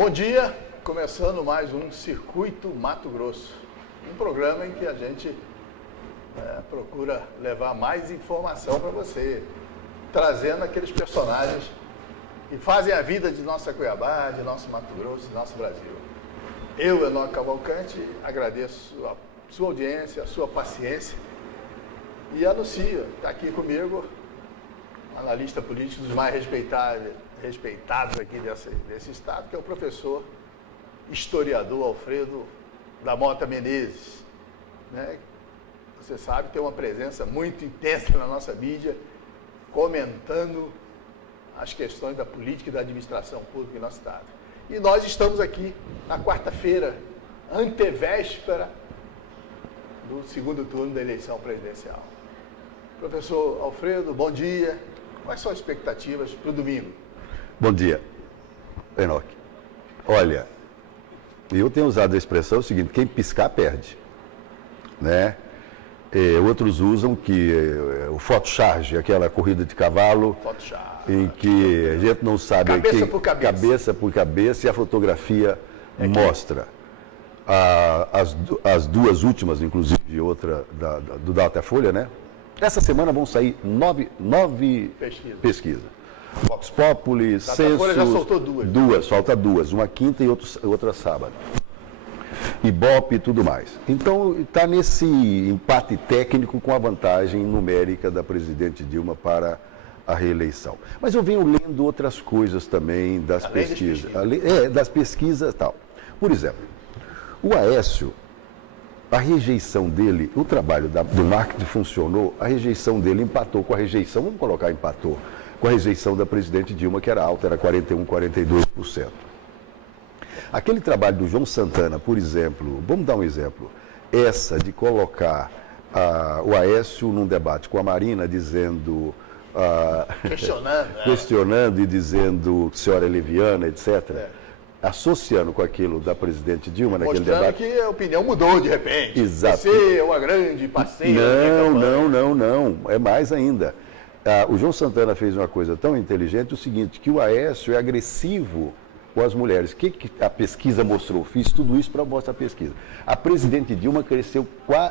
Bom dia, começando mais um Circuito Mato Grosso, um programa em que a gente procura levar mais informação para você, trazendo aqueles personagens que fazem a vida de nossa Cuiabá, de nosso Mato Grosso, de nosso Brasil. Eu, Enoque Cavalcante, agradeço a sua audiência, a sua paciência e anuncio, está aqui comigo, analista político dos mais respeitados aqui desse estado, que é o professor historiador Alfredo da Mota Menezes, né? Você sabe, tem uma presença muito intensa na nossa mídia, comentando as questões da política e da administração pública em nosso estado. E nós estamos aqui na quarta-feira, antevéspera do segundo turno da eleição presidencial. Professor Alfredo, bom dia. Quais são as expectativas para o domingo? Bom dia, Enoque. Olha, eu tenho usado a expressão seguinte: quem piscar perde, né? Outros usam que o photocharge, aquela corrida de cavalo, em que a gente não sabe cabeça por cabeça, e a fotografia mostra. As duas últimas, inclusive outra do Datafolha, né? Essa semana vão sair nove pesquisas. Vox Populi, Census, já soltou duas. Falta duas, uma quinta e outra sábado. Ibope e tudo mais. Então, está nesse empate técnico com a vantagem numérica da presidente Dilma para a reeleição. Mas eu venho lendo outras coisas também das pesquisas. Das pesquisas e tal. Por exemplo, o Aécio, a rejeição dele, o trabalho do marketing funcionou, a rejeição dele empatou com a rejeição, vamos colocar empatou, com a rejeição da presidente Dilma, que era alta, era 41%, 42%. Aquele trabalho do João Santana, por exemplo, vamos dar um exemplo, essa de colocar o Aécio num debate com a Marina, dizendo... questionando e dizendo que a senhora é leviana, etc., associando com aquilo da presidente Dilma naquele debate. Mostrando que a opinião mudou de repente. Exato. Você é uma grande parceira. Não. É mais ainda. O João Santana fez uma coisa tão inteligente, o seguinte, que o Aécio é agressivo com as mulheres. O que a pesquisa mostrou? Fiz tudo isso para mostrar a pesquisa. A presidente Dilma cresceu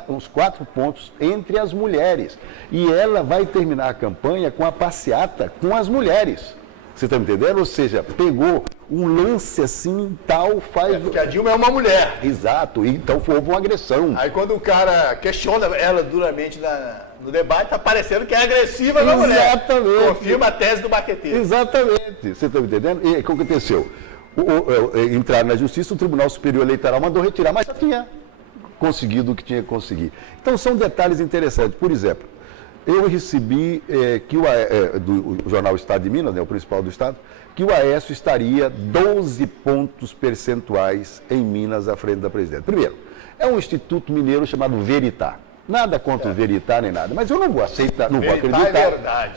uns 4 pontos entre as mulheres. E ela vai terminar a campanha com a passeata com as mulheres. Você está me entendendo? Ou seja, pegou um lance assim, tal, faz... Porque a Dilma é uma mulher. Exato, então houve uma agressão. Aí quando o cara questiona ela duramente no debate, está parecendo que é agressiva com a mulher. Exatamente. Confirma a tese do baqueteiro. Exatamente. Você está me entendendo? E o que aconteceu? Entrar na justiça, o Tribunal Superior Eleitoral mandou retirar, mas já tinha conseguido o que tinha que conseguir. Então são detalhes interessantes. Por exemplo, eu recebi que do jornal Estado de Minas, né, o principal do Estado, que o Aécio estaria 12 pontos percentuais em Minas à frente da presidente. Primeiro, é um instituto mineiro chamado Veritá. Nada contra o Veritá nem nada, mas eu não vou aceitar, não vou acreditar. É verdade.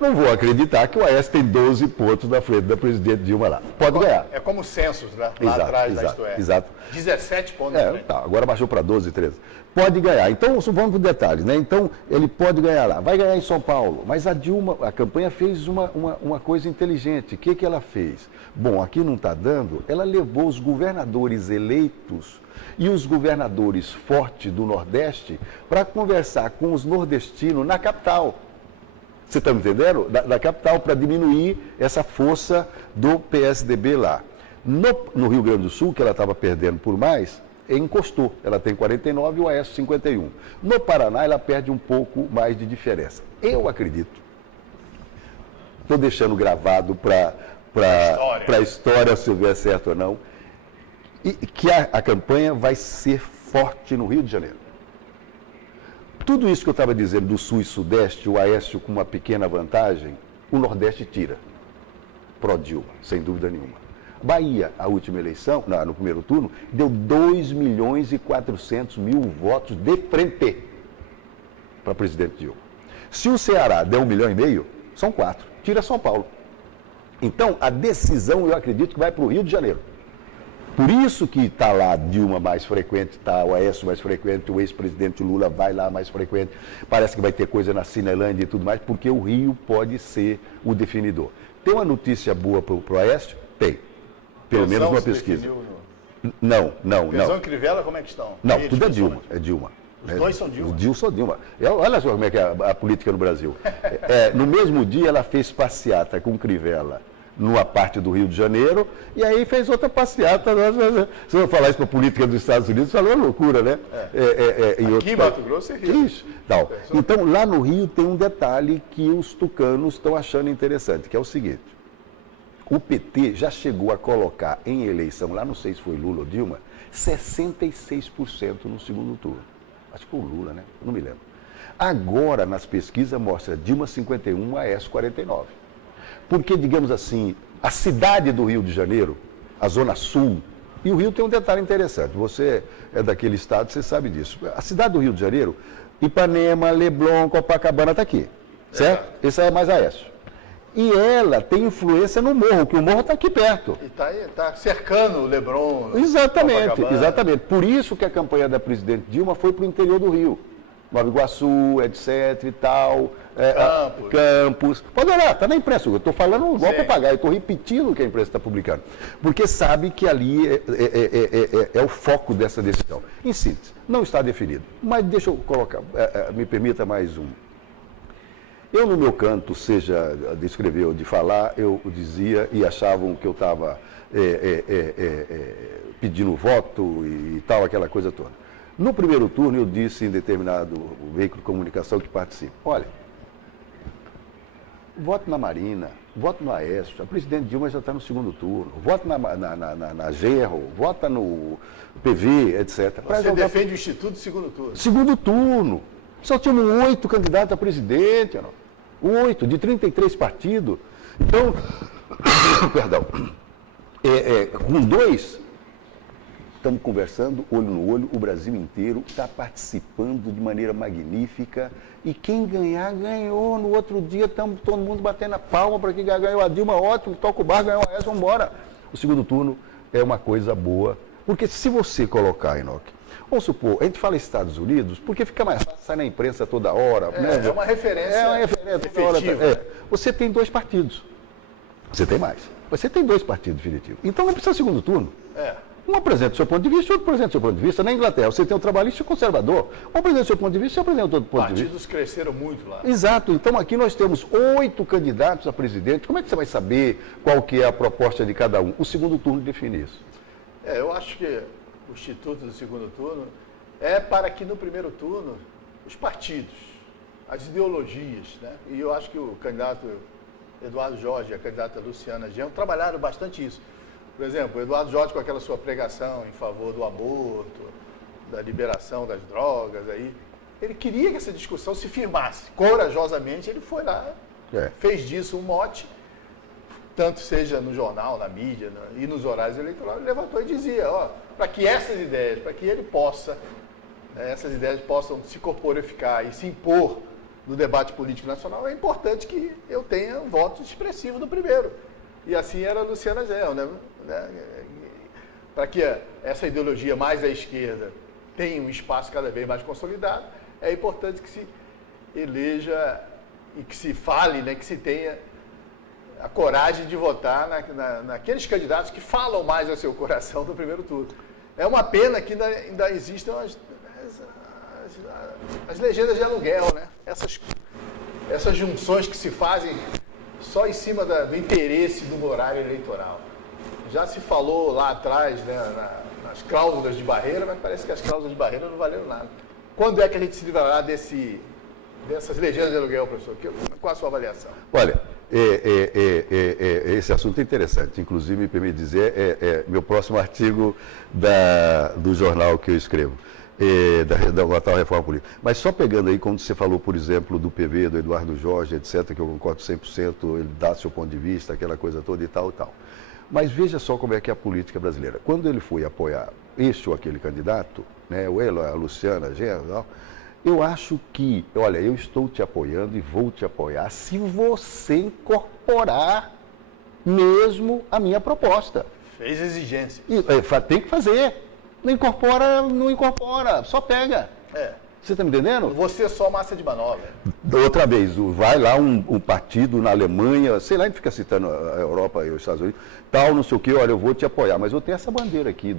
Não vou acreditar que o Aécio tem 12 pontos na frente da presidente Dilma lá. Pode ganhar. É como o Census, né? Exato, atrás da exato, Isto É. exato. 17 pontos. Tá, agora baixou para 12, 13. Pode ganhar. Então, vamos para os detalhes, né? Então, ele pode ganhar lá. Vai ganhar em São Paulo. Mas a Dilma, a campanha fez uma coisa inteligente. O que ela fez? Bom, aqui não está dando. Ela levou os governadores eleitos e os governadores fortes do Nordeste para conversar com os nordestinos na capital. Você está me entendendo? Da capital, para diminuir essa força do PSDB lá. No Rio Grande do Sul, que ela estava perdendo por mais, encostou. Ela tem 49 e o Aécio 51. No Paraná, ela perde um pouco mais de diferença. Eu acredito, estou deixando gravado para a história, se houver certo ou não, e que a campanha vai ser forte no Rio de Janeiro. Tudo isso que eu estava dizendo do Sul e Sudeste, o Aécio com uma pequena vantagem, o Nordeste tira. Pró-Dilma, sem dúvida nenhuma. Bahia, a última eleição, no primeiro turno, deu 2.400.000 votos de frente para presidente Dilma. Se o Ceará der 1,5 milhão, são 4. Tira São Paulo. Então, a decisão, eu acredito, que vai para o Rio de Janeiro. Por isso que está lá Dilma mais frequente, está o Aécio mais frequente, o ex-presidente Lula vai lá mais frequente. Parece que vai ter coisa na Cinelândia e tudo mais, porque o Rio pode ser o definidor. Tem uma notícia boa para o Aécio? Tem. pelo menos uma se pesquisa. definiu Não. Pezão e Crivella, como é que estão? Não, Eles, tudo é Dilma. pessoalmente. É Dilma. Os dois são Dilma. Os Dilma são Dilma. Olha só como é que é a política no Brasil. No mesmo dia, ela fez passeata com Crivella numa parte do Rio de Janeiro, e aí fez outra passeata. Se eu falar isso para a política dos Estados Unidos, isso é uma loucura, né? Aqui em Mato Grosso é Rio. Isso. Não. Então, lá no Rio tem um detalhe que os tucanos estão achando interessante, que é o seguinte. O PT já chegou a colocar em eleição, lá não sei se foi Lula ou Dilma, 66% no segundo turno. Acho que foi o Lula, né? Não me lembro. Agora, nas pesquisas, mostra Dilma 51, Aécio 49. Porque, digamos assim, a cidade do Rio de Janeiro, a Zona Sul, e o Rio tem um detalhe interessante, você é daquele estado, você sabe disso. A cidade do Rio de Janeiro, Ipanema, Leblon, Copacabana, está aqui, certo? Esse é mais Aécio. E ela tem influência no morro, que o morro está aqui perto. E está cercando o Leblon. Exatamente. Por isso que a campanha da presidente Dilma foi para o interior do Rio. Nova Iguaçu, etc e tal. Campos. Pode olhar, está na imprensa. Eu estou falando igual papagaio, estou repetindo o que a imprensa está publicando. Porque sabe que ali é o foco dessa decisão. Em síntese, não está definido. Mas deixa eu colocar, me permita mais um. Eu, no meu canto, seja de escrever ou de falar, eu dizia e achavam que eu estava pedindo voto e tal, aquela coisa toda. No primeiro turno, eu disse em determinado veículo de comunicação que participa, olha, voto na Marina, voto no Aécio, a presidente Dilma já está no segundo turno, voto na Genro, vota no PV, etc. Você defende o Instituto de segundo turno? Segundo turno. Só tínhamos 8 candidatos a presidente, 8, de 33 partidos. Então, perdão, com 2, estamos conversando, olho no olho, o Brasil inteiro está participando de maneira magnífica e quem ganhar, ganhou. No outro dia, estamos todo mundo batendo a palma para quem ganhou. A Dilma, ótimo, toca o bar, ganhou a essa, vamos embora. O segundo turno é uma coisa boa, porque se você colocar, Enoque, vamos supor, a gente fala Estados Unidos, porque fica mais fácil, sai na imprensa toda hora. É uma referência. É uma referência toda hora. Você tem 2 partidos. Você tem mais. Você tem 2 partidos definitivos. Então não precisa de segundo turno. Um apresenta o seu ponto de vista e outro apresenta o seu ponto de vista. Na Inglaterra, você tem o trabalhista e o conservador. Um apresenta o seu ponto de vista e outro apresenta outro ponto de vista. Partidos cresceram muito lá. Exato. Então aqui nós temos 8 candidatos a presidente. Como é que você vai saber qual que é a proposta de cada um? O segundo turno define isso. Eu acho que o Instituto do segundo turno é para que no primeiro turno os partidos, as ideologias, né? E eu acho que o candidato Eduardo Jorge e a candidata Luciana Genro trabalharam bastante isso. Por exemplo, o Eduardo Jorge com aquela sua pregação em favor do aborto, da liberação das drogas, aí, ele queria que essa discussão se firmasse. Corajosamente ele foi lá, fez disso um mote, tanto seja no jornal, na mídia e nos horários eleitorais, ele levantou e dizia, para que essas ideias, para que ele possa, essas ideias possam se corporificar e se impor no debate político nacional, é importante que eu tenha um voto expressivo no primeiro. E assim era a Luciana Genro, né? Para que essa ideologia mais à esquerda tenha um espaço cada vez mais consolidado, é importante que se eleja e que se fale, né, que se tenha a coragem de votar naqueles candidatos que falam mais ao seu coração no primeiro turno. É uma pena que ainda existam as legendas de aluguel, né? Essas junções que se fazem só em cima do interesse do horário eleitoral. Já se falou lá atrás, né, nas cláusulas de barreira, mas parece que as cláusulas de barreira não valeram nada. Quando é que a gente se livrará dessas legendas de aluguel, professor? Qual a sua avaliação? Olha, esse assunto é interessante. Inclusive, me permite dizer, meu próximo artigo do jornal que eu escrevo. Da tal reforma política. Mas só pegando aí, quando você falou, por exemplo, do PV, do Eduardo Jorge, etc., que eu concordo 100%, ele dá seu ponto de vista, aquela coisa toda e tal, e tal. Mas veja só como é que é a política brasileira. Quando ele foi apoiar este ou aquele candidato, né, a Luciana Genro, eu acho que, olha, eu estou te apoiando e vou te apoiar se você incorporar mesmo a minha proposta. Fez exigências. Tem que fazer. Não incorpora, só pega. Você está me entendendo? Você só massa de manobra. Outra vez, vai lá um partido na Alemanha, sei lá, a gente fica citando a Europa e os Estados Unidos, tal, não sei o quê, olha, eu vou te apoiar, mas eu tenho essa bandeira aqui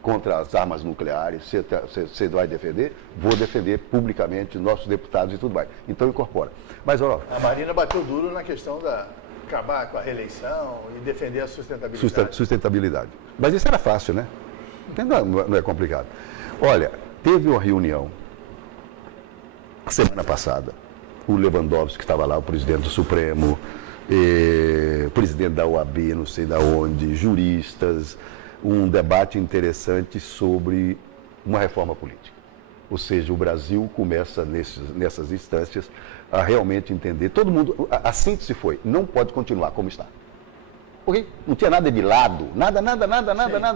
contra as armas nucleares, você vai defender? Vou defender publicamente nossos deputados e tudo mais. Então incorpora. Mas, olha, a Marina bateu duro na questão da acabar com a reeleição e defender a sustentabilidade. Sustentabilidade. Mas isso era fácil, né? Não é complicado. Olha, teve uma reunião semana passada, o Lewandowski que estava lá, o presidente do Supremo, o presidente da OAB, não sei da onde, juristas, um debate interessante sobre uma reforma política. Ou seja, o Brasil começa nessas instâncias a realmente entender, todo mundo, a síntese foi, não pode continuar como está. Porque não tinha nada de lado, nada,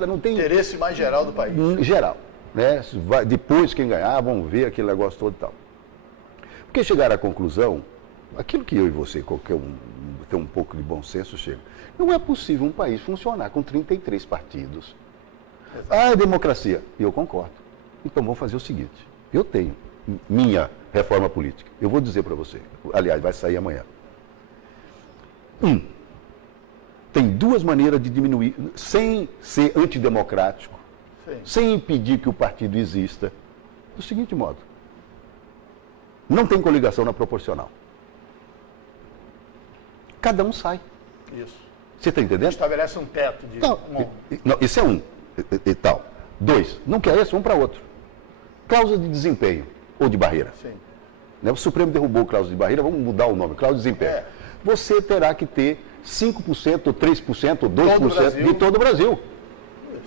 não tem... Interesse mais geral do país. Geral, né? Depois quem ganhar, vamos ver aquele negócio todo e tal. Porque chegaram à conclusão, aquilo que eu e você, qualquer um tem um pouco de bom senso, chega. Não é possível um país funcionar com 33 partidos. Ah, é democracia. E eu concordo. Então vamos fazer o seguinte, eu tenho minha reforma política. Eu vou dizer para você, aliás, vai sair amanhã. Tem duas maneiras de diminuir, sem ser antidemocrático, sem impedir que o partido exista, do seguinte modo. Não tem coligação na proporcional. Cada um sai. Isso. Você está entendendo? Estabelece um teto de... Não, isso é um. E tal. 2. Não quer esse, um para outro. Cláusula de desempenho ou de barreira. Sim. O Supremo derrubou cláusula de barreira, vamos mudar o nome, cláusula de desempenho. Você terá que ter 5%, ou 3%, ou 2% de todo o Brasil.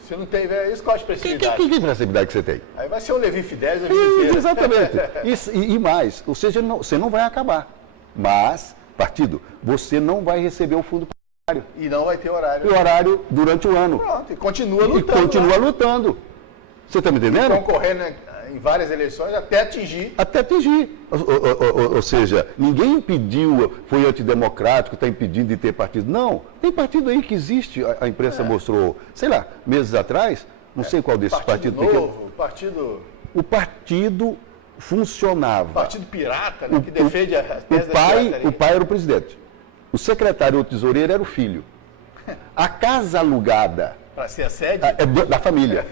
Se não tem isso, qual a expressividade? Que expressividade que você tem? Aí vai ser o Levi Fidelis a vida inteira. Exatamente. E mais, ou seja, você não vai acabar. Mas, partido, você não vai receber o fundo partidário. E não vai ter horário. E horário durante o ano. Pronto, e continua lutando. E continua lutando. Você está me entendendo? Concorrendo em várias eleições até atingir. Até atingir. Ou seja, ninguém impediu, foi antidemocrático, está impedindo de ter partido. Não, tem partido aí que existe, a imprensa mostrou, sei lá, meses atrás, não sei qual desses partidos pequenos. O partido funcionava. Partido pirata, né, que defende a tese da pirataria. O pai era o presidente. O secretário ou tesoureiro era o filho. A casa alugada... Para ser a sede? É da família.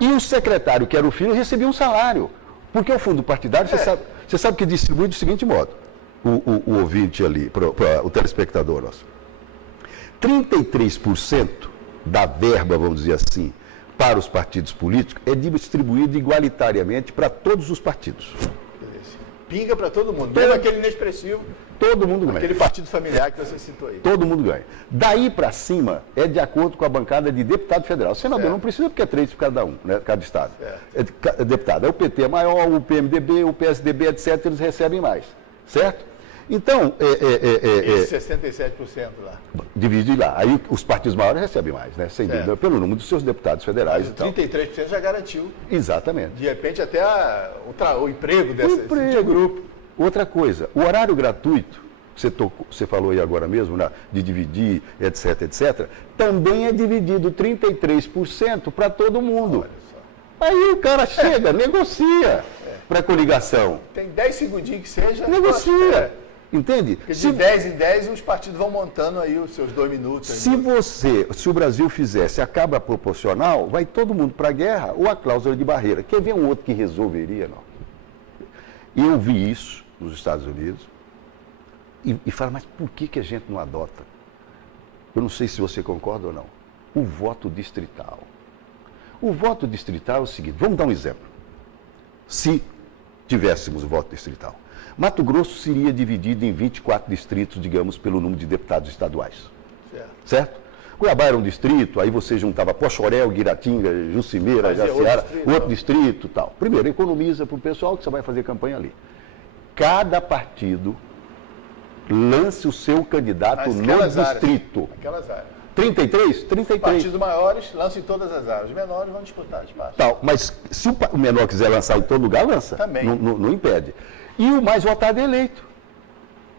E o secretário, que era o filho, recebia um salário. Porque o fundo partidário, você sabe que distribui do seguinte modo, o ouvinte ali, o telespectador nosso. 33% da verba, vamos dizer assim, para os partidos políticos é distribuído igualitariamente para todos os partidos. Pinga para todo mundo, mesmo aquele inexpressivo. Todo mundo ganha. Aquele partido familiar que você citou aí. Todo mundo ganha. Daí para cima é de acordo com a bancada de deputado federal. O senador não precisa porque é 3 para cada um, né? Cada estado. É deputado. Aí o PT é maior, o PMDB, o PSDB, etc. Eles recebem mais. Certo? Então... Esse 67% lá. Divide lá. Aí os partidos maiores recebem mais, né? Sem dúvida, pelo número dos seus deputados federais. Mas o 33% já garantiu. Exatamente. De repente até o emprego desse grupo. Outra coisa, o horário gratuito, você falou aí agora mesmo, né, de dividir, etc., também é dividido 33% para todo mundo. Aí o cara chega, negocia para coligação. Tem 10 segundinhos que seja. Negocia. Entende? Porque de 10 em 10 os partidos vão montando aí os seus 2 minutos. Se o Brasil fizesse acaba proporcional, vai todo mundo para a guerra ou a cláusula de barreira. Quer ver um outro que resolveria? Não. Eu vi isso nos Estados Unidos e falo, mas por que a gente não adota? Eu não sei se você concorda ou não. O voto distrital. O voto distrital é o seguinte, vamos dar um exemplo. Se tivéssemos o voto distrital, Mato Grosso seria dividido em 24 distritos, digamos, pelo número de deputados estaduais. Certo? Cuiabá era um distrito, aí você juntava Pochorel, Guiratinga, Jucimeira, Jaciara, outro distrito e tal. Primeiro, economiza para o pessoal que você vai fazer campanha ali. Cada partido lance o seu candidato no distrito. Aquelas áreas. 33? 33. Partidos maiores lançam em todas as áreas. Os menores vão disputar espaço. Tal, mas se o menor quiser lançar em todo lugar, lança. Também. Não impede. E o mais votado é eleito.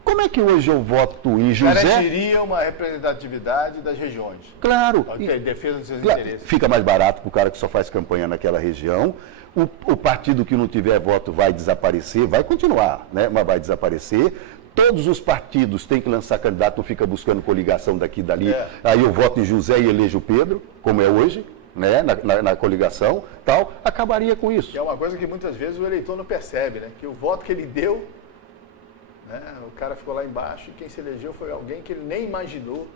Como é que hoje eu voto em José? Garantiria uma representatividade das regiões. Claro. Em defesa dos seus Claro, interesses. fica mais barato para o cara que só faz campanha naquela região. O partido que não tiver voto vai desaparecer, vai continuar, né? Mas vai desaparecer. Todos os partidos têm que lançar candidato, não fica buscando coligação daqui e dali. Aí eu voto em José e elejo o Pedro, como é hoje, né? Na coligação, tal. Acabaria com isso. E é uma coisa que muitas vezes o eleitor não percebe, né? Que o voto que ele deu, né? O cara ficou lá embaixo e quem se elegeu foi alguém que ele nem imaginou.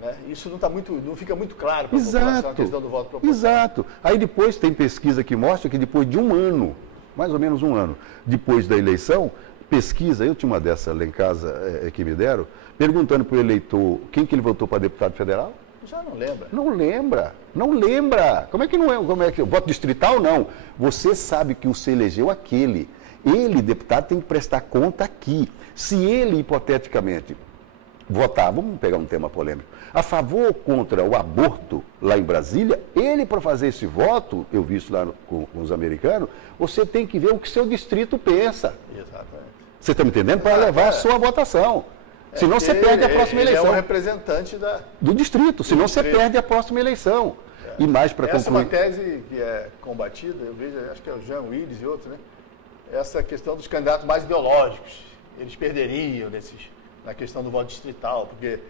Né? Isso não fica muito claro para a população, a questão do voto proporcional. Exato. Aí depois tem pesquisa que mostra que depois de um ano, mais ou menos um ano, depois da eleição, pesquisa, eu tinha uma dessa lá em casa que me deram, perguntando para o eleitor quem que ele votou para deputado federal. Já não lembra. Não lembra. Como é que não é? Como é que voto distrital não? Você sabe que você elegeu aquele. Ele, deputado, tem que prestar conta aqui. Se ele, hipoteticamente, votar, vamos pegar um tema polêmico, a favor ou contra o aborto lá em Brasília, ele, para fazer esse voto, eu vi isso lá com os americanos, você tem que ver o que seu distrito pensa. Exatamente. Você está me entendendo? Para levar a sua votação. Senão você perde a próxima eleição. Ele é um representante do distrito, senão você perde a próxima eleição. E mais para concluir. Essa é uma tese que é combatida, eu vejo, acho que é o Jean Willis e outros, né? Essa questão dos candidatos mais ideológicos. Eles perderiam na questão do voto distrital, porque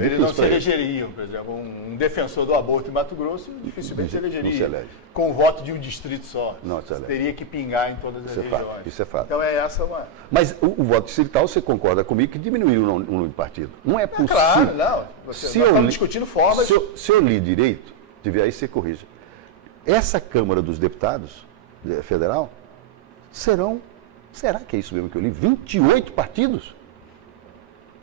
eles não se elegeriam, por exemplo, um defensor do aborto em Mato Grosso dificilmente se elegeria. Não se elege. Com o voto de um distrito só. Não se elege. Teria que pingar em todas as regiões. Isso é fato. Então é essa uma... Mas o voto distrital, você concorda comigo que diminuiu o número de partido? Não é possível. Claro, não. Nós estamos discutindo formas... Se eu li direito, aí você corrija. Essa Câmara dos Deputados Federal será que é isso mesmo que eu li? 28 partidos?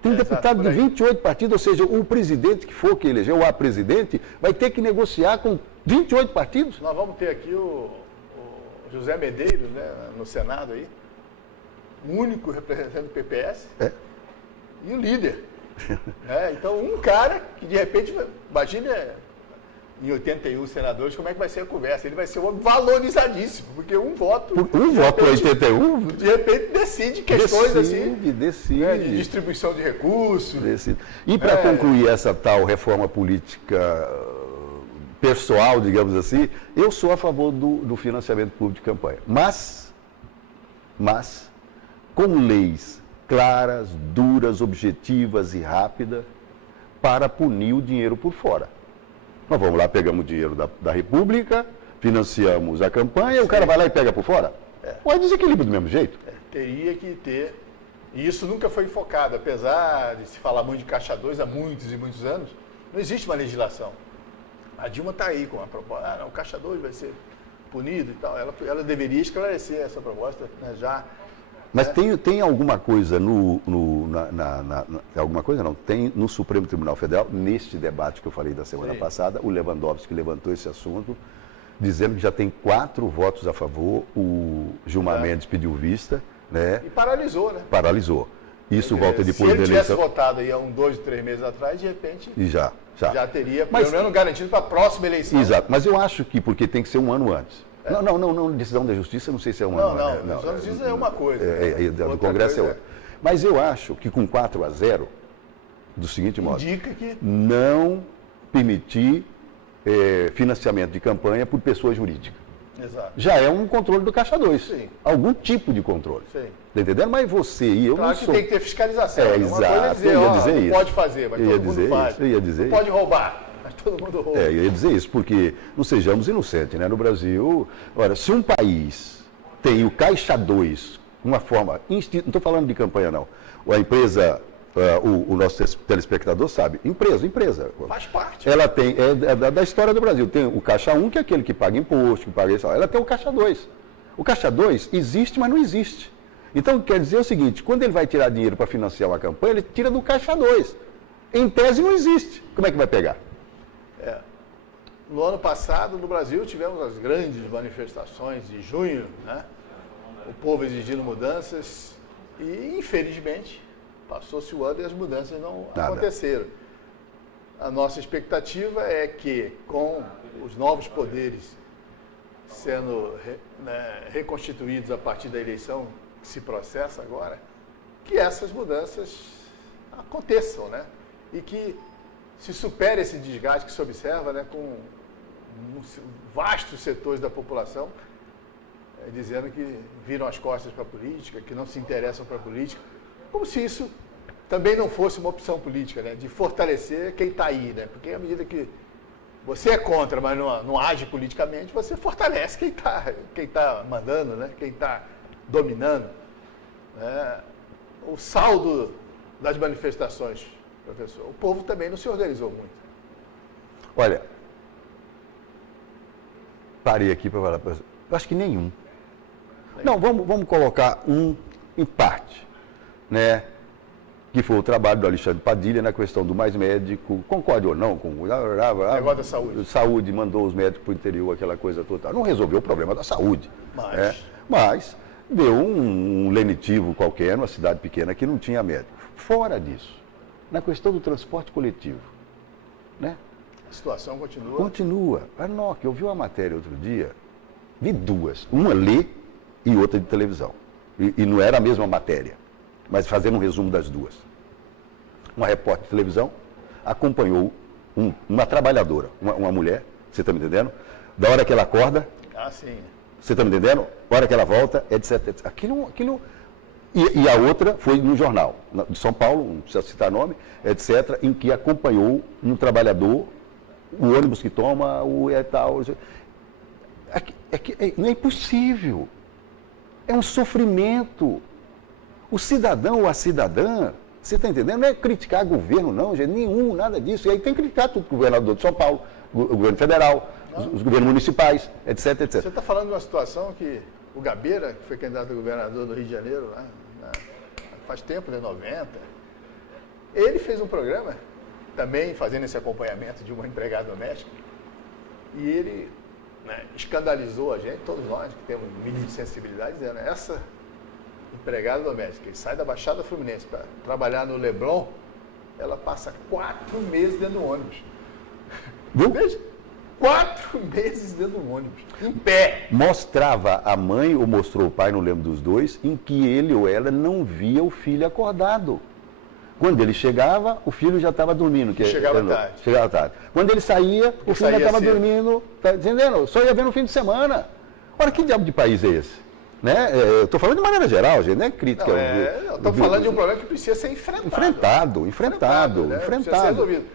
Tem deputado de 28 partidos, ou seja, o presidente que for que eleger, ou a presidente, vai ter que negociar com 28 partidos? Nós vamos ter aqui o José Medeiros, né, no Senado aí, o único representante do PPS e o líder. Então, um cara que de repente, imagina em 81 senadores, como é que vai ser a conversa? Ele vai ser valorizadíssimo, porque um voto... Um voto 81? De repente decide questões decide. Né, de distribuição de recursos. Decide. E para concluir essa tal reforma política pessoal, digamos assim, eu sou a favor do financiamento público de campanha. Mas, com leis claras, duras, objetivas e rápidas para punir o dinheiro por fora. Nós vamos lá, pegamos o dinheiro da República, financiamos a campanha, o cara vai lá e pega por fora? Ou é desequilíbrio do mesmo jeito? Teria que ter. E isso nunca foi enfocado, apesar de se falar muito de Caixa 2 há muitos e muitos anos, não existe uma legislação. A Dilma está aí com a proposta, o Caixa 2 vai ser punido e tal. Ela deveria esclarecer essa proposta, né, já. Mas tem alguma coisa alguma coisa não, tem no Supremo Tribunal Federal, neste debate que eu falei da semana passada, o Lewandowski levantou esse assunto, dizendo que já tem 4 votos a favor, o Gilmar Mendes pediu vista, né? E paralisou, né? Paralisou. Isso volta depois da eleição. Se ele tivesse votado aí há 2 ou 3 meses atrás, de repente... E já teria, pelo menos, garantido para a próxima eleição. Exato, mas eu acho que porque tem que ser um ano antes. Não, decisão da Justiça, não sei se é um ano. Não, decisão da Justiça é uma coisa. Do Congresso é outra. Mas eu acho que com 4-0, do seguinte modo, indica que não permitir financiamento de campanha por pessoa jurídica. Exato. Já é um controle do Caixa 2. Sim. Algum tipo de controle. Sim. Tá entendendo? Mas você e eu claro não sou... que tem que ter fiscalização. Exato, uma coisa é dizer, eu ia dizer isso. Não pode fazer, mas todo mundo faz. Eu ia dizer não pode roubar. Todo mundo rouba. Eu ia dizer isso, porque não sejamos inocentes, né? No Brasil, olha, se um país tem o Caixa 2, uma forma, não estou falando de campanha não, a empresa, o nosso telespectador sabe, empresa. Faz parte. Ela tem, da história do Brasil, tem o Caixa 1, que é aquele que paga imposto, que paga isso, ela tem o Caixa 2. O Caixa 2 existe, mas não existe. Então, quer dizer o seguinte, quando ele vai tirar dinheiro para financiar uma campanha, ele tira do Caixa 2. Em tese não existe. Como é que vai pegar? No ano passado, no Brasil, tivemos as grandes manifestações de junho, né? O povo exigindo mudanças e, infelizmente, passou-se o ano e as mudanças não aconteceram. A nossa expectativa é que, com os novos poderes sendo reconstituídos a partir da eleição que se processa agora, que essas mudanças aconteçam, né? E que se supere esse desgaste que se observa, né, com vastos setores da população dizendo que viram as costas para a política, que não se interessam para a política, como se isso também não fosse uma opção política, né, de fortalecer quem está aí, né? Porque à medida que você é contra, mas não age politicamente, você fortalece quem tá mandando, né? Quem está dominando. O saldo das manifestações, professor, o povo também não se organizou muito. Olha, parei aqui para falar para você. Eu acho que nenhum. Não, vamos colocar um em parte, né? Que foi o trabalho do Alexandre Padilha na questão do Mais Médico, concorde ou não com o negócio da saúde. Saúde, mandou os médicos para o interior, aquela coisa toda. Não resolveu o problema da saúde. Mas deu um lenitivo qualquer numa cidade pequena que não tinha médico. Fora disso, na questão do transporte coletivo, né? A situação continua? Continua. A NOC, eu vi uma matéria outro dia, vi duas, uma lê e outra de televisão. E não era a mesma matéria, mas fazendo um resumo das duas. Uma repórter de televisão acompanhou uma trabalhadora, uma mulher, você está me entendendo? Da hora que ela acorda, sim. Você está me entendendo? A hora que ela volta, etc. etc. E a outra foi no jornal, de São Paulo, não precisa citar nome, etc., em que acompanhou um trabalhador, o ônibus que toma, tal. Não é impossível. É um sofrimento. O cidadão ou a cidadã, você está entendendo? Não é criticar governo, não, gente, nenhum, nada disso. E aí tem que criticar tudo, o governador de São Paulo, o governo federal, os governos municipais, etc, etc. Você está falando de uma situação que o Gabeira, que foi candidato a governador do Rio de Janeiro, faz tempo, né, 90, ele fez um programa, também fazendo esse acompanhamento de uma empregada doméstica, e ele escandalizou a gente, todos nós que temos um mínimo de sensibilidade, dizendo, essa empregada doméstica, que sai da Baixada Fluminense para trabalhar no Leblon, ela passa 4 meses dentro do ônibus. Veja, 4 meses dentro do ônibus, em pé. Mostrava a mãe, ou mostrou o pai, não lembro dos dois, em que ele ou ela não via o filho acordado. Quando ele chegava, o filho já estava dormindo. Chegava tarde. Chegava tarde. Quando ele saía, o filho já estava dormindo, tá entendendo? Só ia ver no fim de semana. Ora, que diabo de país é esse? Né? Eu estou falando de maneira geral, gente, não é crítica. Estou falando de um problema que precisa ser enfrentado. Enfrentado. Precisa ser resolvido.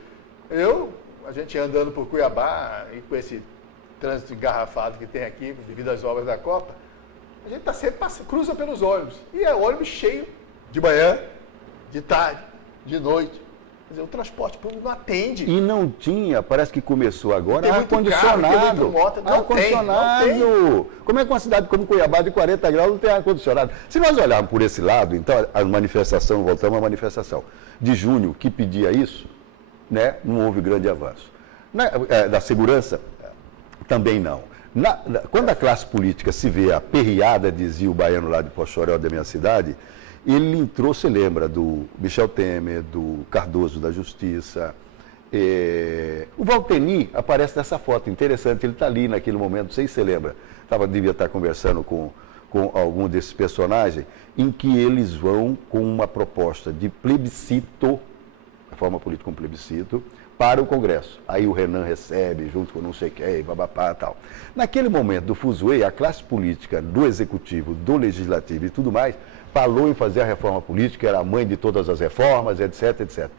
A gente andando por Cuiabá, e com esse trânsito engarrafado que tem aqui, devido às obras da Copa, a gente cruza pelos ônibus. E é ônibus cheio de manhã, de tarde, de noite. Quer dizer, o transporte público não atende. E não tinha, parece que começou agora, ar-condicionado. Ar-condicionado. Como é que uma cidade como Cuiabá de 40 graus não tem ar-condicionado? Se nós olharmos por esse lado, então, a manifestação, voltamos à manifestação de junho, que pedia isso, né, não houve grande avanço. Da segurança, também não. Quando a classe política se vê aperreada, dizia o baiano lá de Pochorel, da minha cidade, ele entrou, se lembra, do Michel Temer, do Cardoso da Justiça. O Valteni aparece nessa foto, interessante, ele está ali naquele momento, não sei se você lembra, devia estar conversando com algum desses personagens, em que eles vão com uma proposta de plebiscito, reforma política com plebiscito, para o Congresso. Aí o Renan recebe, junto com não sei quem, babapá e tal. Naquele momento do fuzuê, a classe política do Executivo, do Legislativo e tudo mais, falou em fazer a reforma política, era a mãe de todas as reformas, etc, etc.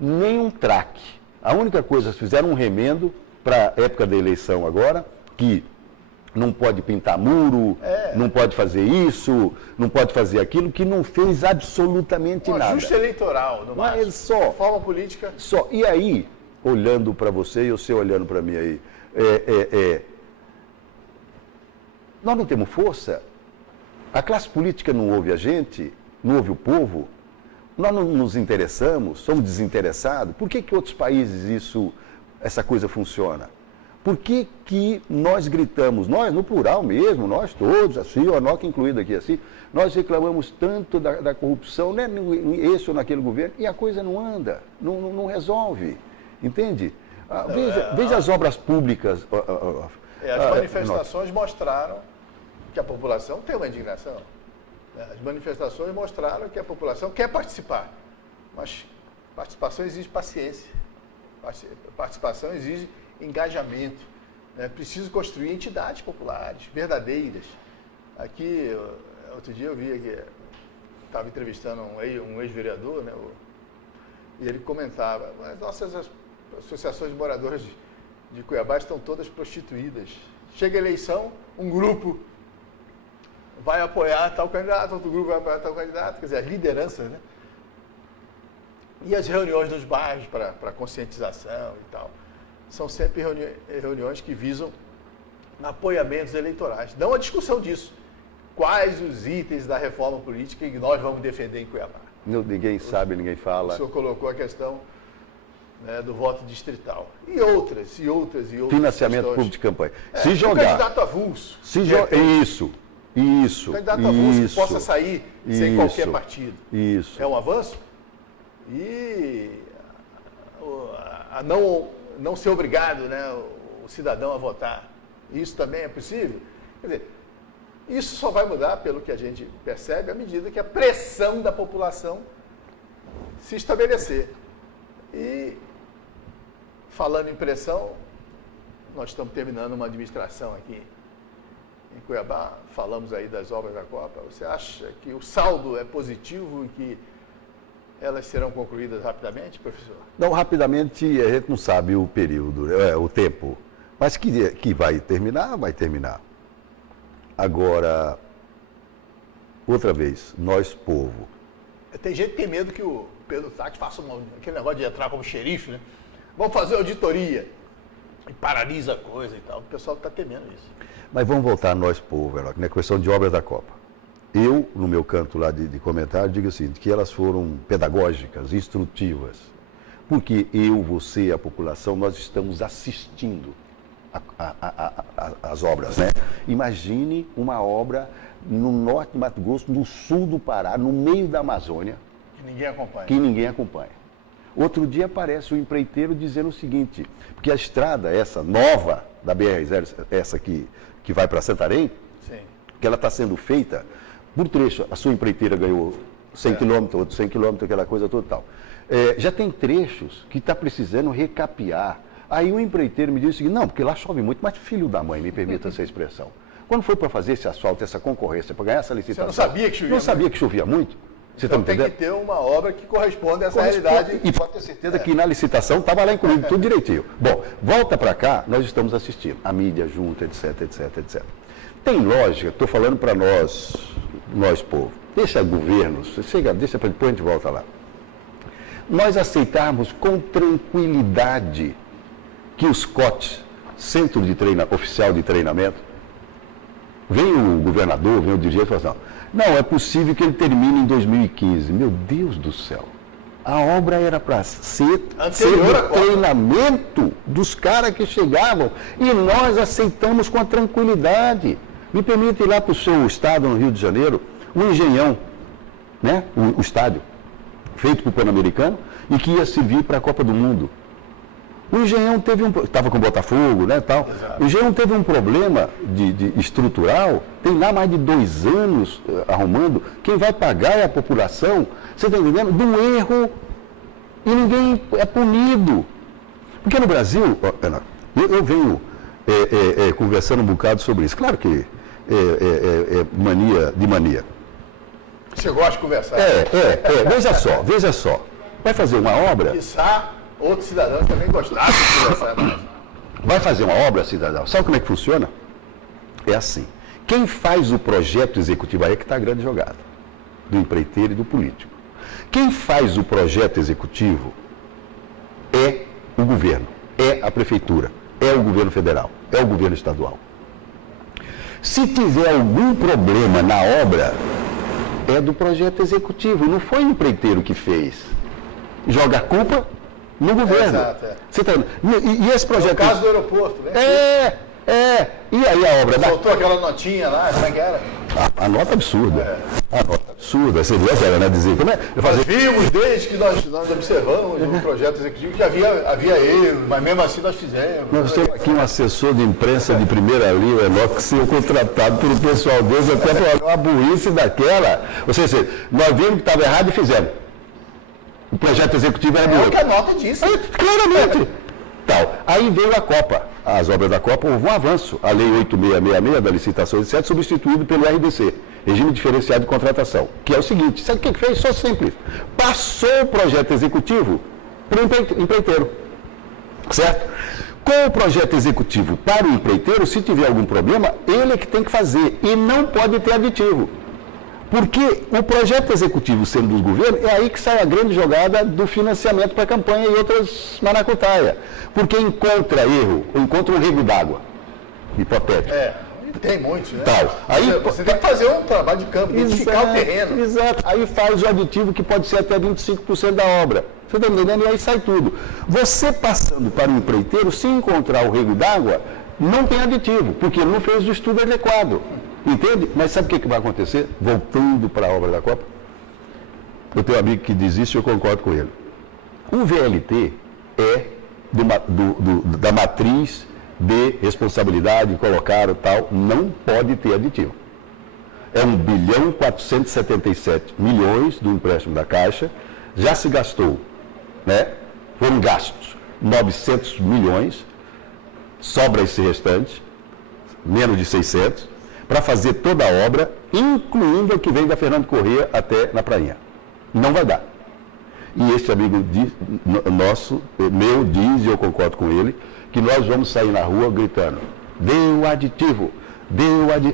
Nem um traque. A única coisa, fizeram um remendo para a época da eleição agora, que não pode pintar muro, não pode fazer isso, não pode fazer aquilo, que não fez absolutamente nada. Ajuste eleitoral, no máximo. Mas só. Reforma política. Só. E aí, olhando para você e você olhando para mim aí, nós não temos força? A classe política não ouve a gente, não ouve o povo, nós não nos interessamos, somos desinteressados. Por que outros países essa coisa funciona? Por que nós gritamos, nós no plural mesmo, nós todos, assim, o ANOC incluído aqui assim, nós reclamamos tanto da corrupção, né, esse ou naquele governo, e a coisa não anda, não resolve, entende? Veja as obras públicas. As manifestações mostraram que a população tem uma indignação. As manifestações mostraram que a população quer participar, mas participação exige paciência, participação exige engajamento. É preciso construir entidades populares, verdadeiras. Aqui, outro dia eu vi que estava entrevistando um ex-vereador, né, e ele comentava, as nossas associações de moradores de Cuiabá estão todas prostituídas. Chega a eleição, um grupo vai apoiar tal candidato, outro grupo vai apoiar tal candidato, quer dizer, as lideranças, né? E as reuniões nos bairros para conscientização e tal, são sempre reuniões que visam apoiamentos eleitorais. Não a discussão disso. Quais os itens da reforma política que nós vamos defender em Cuiabá? Ninguém sabe, ninguém fala. O senhor colocou a questão, né, do voto distrital. E outras. Financiamento questões. público de campanha. É, se jogar. candidato avulso. Isso. Candidato avulso que possa sair sem qualquer partido. Isso. É um avanço? E a não ser obrigado, né, o cidadão a votar. Isso também é possível? Quer dizer, isso só vai mudar, pelo que a gente percebe, à medida que a pressão da população se estabelecer. E, falando em pressão, nós estamos terminando uma administração aqui em Cuiabá, falamos aí das obras da Copa. Você acha que o saldo é positivo e que elas serão concluídas rapidamente, professor? Não, rapidamente a gente não sabe o período, o tempo, mas que vai terminar, vai terminar. Agora, outra vez, nós, povo. Tem gente que tem medo que o Pedro Táxi faça aquele negócio de entrar como xerife, né? Vamos fazer auditoria e paralisa a coisa e tal. O pessoal está temendo isso. Mas vamos voltar a nós, povo, na questão de obras da Copa. Eu, no meu canto lá de comentário, digo assim, que elas foram pedagógicas, instrutivas, porque eu, você, a população, nós estamos assistindo as obras, né? Imagine uma obra no norte de Mato Grosso, no sul do Pará, no meio da Amazônia. Que ninguém acompanha. Outro dia aparece o empreiteiro dizendo o seguinte, porque a estrada, essa nova, da BR-0, essa que vai para Santarém, sim, que ela está sendo feita por trecho. A sua empreiteira ganhou 100 quilômetros, outro 100 quilômetros, aquela coisa toda e tal. Já tem trechos que está precisando recapear. Aí o empreiteiro me disse o seguinte, não, porque lá chove muito, mas filho da mãe, me permita essa expressão. Quando foi para fazer esse asfalto, essa concorrência, para ganhar essa licitação... Você não sabia que chovia muito? Não sabia que chovia muito? Você então tá tem que ter uma obra que corresponda a essa realidade. E pode ter certeza que na licitação estava lá incluído tudo direitinho. Bom, volta para cá, nós estamos assistindo. A mídia junta, etc, etc, etc. Tem lógica, estou falando para nós, povo. Deixa governos, deixa para depois a gente volta lá. Nós aceitarmos com tranquilidade que os COTs, Centro de Oficial de Treinamento, vem o governador, vem o dirigente e fala assim, não, é possível que ele termine em 2015. Meu Deus do céu. A obra era para ser de treinamento dos caras que chegavam e nós aceitamos com a tranquilidade. Me permite ir lá para o seu estado, no Rio de Janeiro, o Engenhão, né? O estádio, feito para o Pan-Americano e que ia servir para a Copa do Mundo. O Engenhão estava com o Botafogo, né, tal. Exato. O Engenhão teve um problema de estrutural, tem lá mais de 2 anos arrumando. Quem vai pagar é a população, você está entendendo? Do erro e ninguém é punido. Porque no Brasil, eu venho conversando um bocado sobre isso. Claro que é mania. Você gosta de conversar? Veja só. Vai fazer uma obra... Outros cidadãos também gostaram de conversar mais. Vai fazer uma obra, cidadão? Sabe como é que funciona? É assim. Quem faz o projeto executivo, aí é que está a grande jogada, do empreiteiro e do político. Quem faz o projeto executivo é o governo, é a prefeitura, é o governo federal, é o governo estadual. Se tiver algum problema na obra, é do projeto executivo, não foi o empreiteiro que fez. Joga a culpa no governo. Exato, Você tá... e esse projeto... É o caso do aeroporto, né? E aí a obra Soltou aquela notinha lá, como é que era? A nota absurda. A nota absurda. Você viu aquela, né? Dizer, como é? Nós vimos desde que nós observamos o projeto executivo que havia erro, mas mesmo assim nós fizemos. Nós temos aqui um assessor de imprensa de primeira linha, o Enoque, que ser contratado pelo pessoal deles até para uma burrice daquela. Ou seja, nós vimos que estava errado e fizemos. O projeto executivo era do outro. É o que a nota disse. Claramente. Tal. Aí veio a Copa. As obras da Copa, houve um avanço. A Lei 8666 da licitação, etc., substituído pelo RDC, Regime Diferenciado de Contratação, que é o seguinte, sabe o que fez? Só simples. Passou o projeto executivo para o empreiteiro. Certo? Com o projeto executivo para o empreiteiro, se tiver algum problema, ele é que tem que fazer e não pode ter aditivo. Porque o projeto executivo sendo dos governos, é aí que sai a grande jogada do financiamento para a campanha e outras maracutaia. Porque encontra erro, ou encontra um rego d'água, hipotético. Tem muitos, né? Tal. Aí, você tem que fazer um trabalho de campo, identificar o terreno. Exato. Aí faz o aditivo que pode ser até 25% da obra. Você está entendendo? E aí sai tudo. Você passando para o empreiteiro, se encontrar o rego d'água, não tem aditivo, porque ele não fez o estudo adequado. Entende? Mas sabe o que vai acontecer? Voltando para a obra da Copa. Eu tenho um amigo que diz isso e eu concordo com ele. O VLT é da matriz de responsabilidade, colocaram tal, não pode ter aditivo. É 1.477 bilhões do empréstimo da Caixa, já se gastou, né? Foram gastos 900 milhões, sobra esse restante, menos de 600, para fazer toda a obra, incluindo a que vem da Fernando Corrêa até na Prainha. Não vai dar. E este amigo meu diz, e eu concordo com ele, que nós vamos sair na rua gritando, dê o aditivo,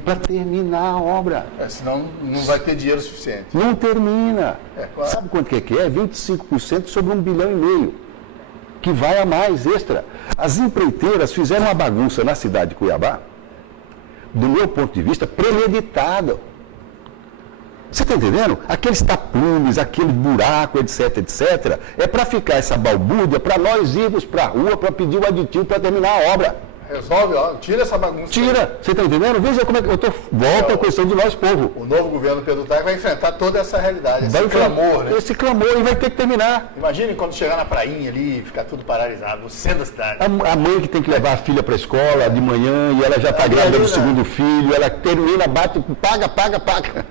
para terminar a obra. Senão não vai ter dinheiro suficiente. Não termina. Claro. Sabe quanto que é? 25% sobre 1,5 bilhão, que vai a mais extra. As empreiteiras fizeram uma bagunça na cidade de Cuiabá, do meu ponto de vista, premeditado. Você está entendendo? Aqueles tapumes, aquele buraco, etc, etc, é para ficar essa balbúrdia, para nós irmos para a rua para pedir o aditivo para terminar a obra. Resolve, tira essa bagunça. Tira, você está entendendo? Veja como é que volta a questão de nós, povo. O novo governo Pedro Tagle vai enfrentar toda essa realidade, esse clamor, né? Esse clamor e vai ter que terminar. Imagine quando chegar na prainha ali e ficar tudo paralisado, no centro da cidade. A mãe que tem que levar a filha para a escola de manhã e ela já está grávida do segundo filho, ela termina, bate, paga.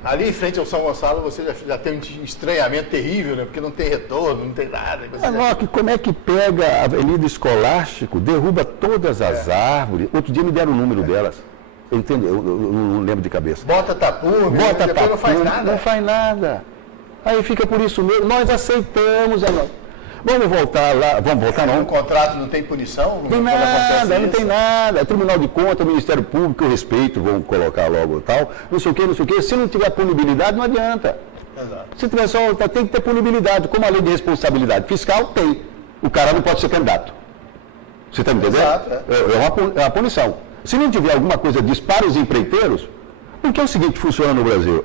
Ali em frente ao São Gonçalo você já tem um estranhamento terrível, né? Porque não tem retorno, não tem nada. Como é que pega a Avenida Escolástico, derruba todas as árvores? Outro dia me deram o número delas. Entendeu? Eu não lembro de cabeça. Bota tapume, depois não faz nada. Não faz nada. Aí fica por isso mesmo. Nós aceitamos. Vamos voltar lá. Vamos voltar não. O contrato não tem punição? Não tem nada, não tem nada. Tribunal de Contas, Ministério Público, eu respeito, vamos colocar logo tal. Não sei o quê. Se não tiver punibilidade, não adianta. Exato. Se tiver só, tem que ter punibilidade. Como a lei de responsabilidade fiscal tem. O cara não pode ser candidato. Você está me entendendo? Exato, é uma punição. Se não tiver alguma coisa disso para os empreiteiros, porque é o seguinte, funciona no Brasil,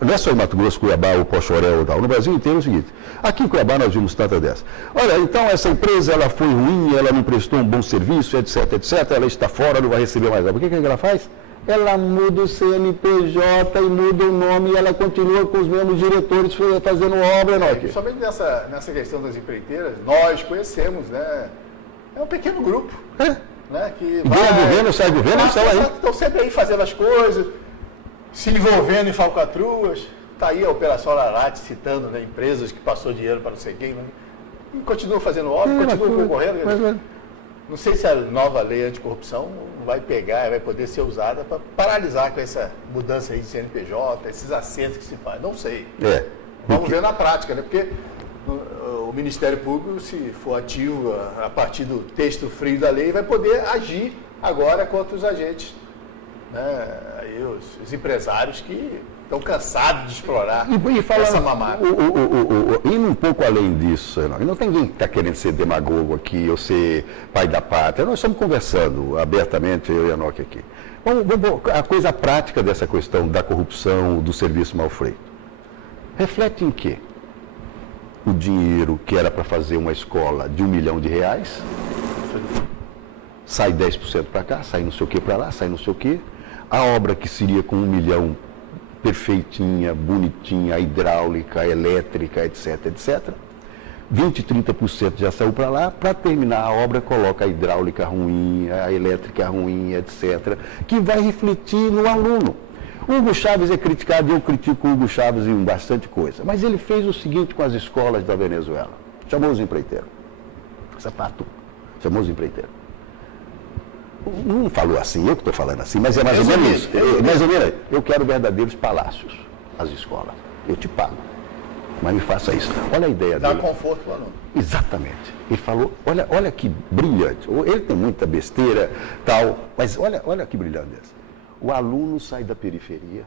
não é só em Mato Grosso, Cuiabá, ou Pochorel ou tal, no Brasil inteiro é o seguinte, aqui em Cuiabá nós vimos tanta dessa. Olha, então essa empresa, ela foi ruim, ela não prestou um bom serviço, etc, ela está fora, não vai receber mais nada. O que ela faz? Ela muda o CNPJ e muda o nome e ela continua com os mesmos diretores fazendo obra, Somente nessa questão das empreiteiras, nós conhecemos, né? É um pequeno grupo, né? Que ganha governo, sai governo, estão sempre aí fazendo as coisas, se envolvendo em falcatruas. Está aí a Operação Ararate citando, né, empresas que passou dinheiro para não sei quem, né? E continuam fazendo obra, continuam concorrendo. Não sei se a nova lei anticorrupção vai pegar, vai poder ser usada para paralisar com essa mudança aí de CNPJ, esses acertos que se faz. Não sei. Vamos ver na prática, né? Porque o Ministério Público, se for ativo a partir do texto frio da lei, vai poder agir agora contra os agentes, né? Aí os empresários que estão cansados de explorar essa mamata. Indo um pouco além disso, não tem ninguém que está querendo ser demagogo aqui ou ser pai da pátria. Nós estamos conversando abertamente, eu e a Enoque aqui. Vamos a coisa prática dessa questão da corrupção, do serviço mal feito. Reflete em quê? O dinheiro que era para fazer uma escola de R$1 milhão, sai 10% para cá, sai não sei o que para lá, sai não sei o que. A obra que seria com 1 milhão, perfeitinha, bonitinha, hidráulica, elétrica, etc, etc. 20, 30% já saiu para lá, para terminar a obra coloca a hidráulica ruim, a elétrica ruim, etc, que vai refletir no aluno. Hugo Chávez é criticado, eu critico o Hugo Chávez em bastante coisa, mas ele fez o seguinte com as escolas da Venezuela, chamou os empreiteiros, isso é fato, chamou os empreiteiros. Não falou assim, eu que estou falando assim, mas é mais ou menos isso. Mais ou menos, eu quero verdadeiros palácios, as escolas. Eu te pago, mas me faça isso. Olha a ideia dele. Dá conforto para o aluno. Exatamente. Ele falou, olha que brilhante. Ele tem muita besteira, tal, mas olha que brilhante essa. O aluno sai da periferia,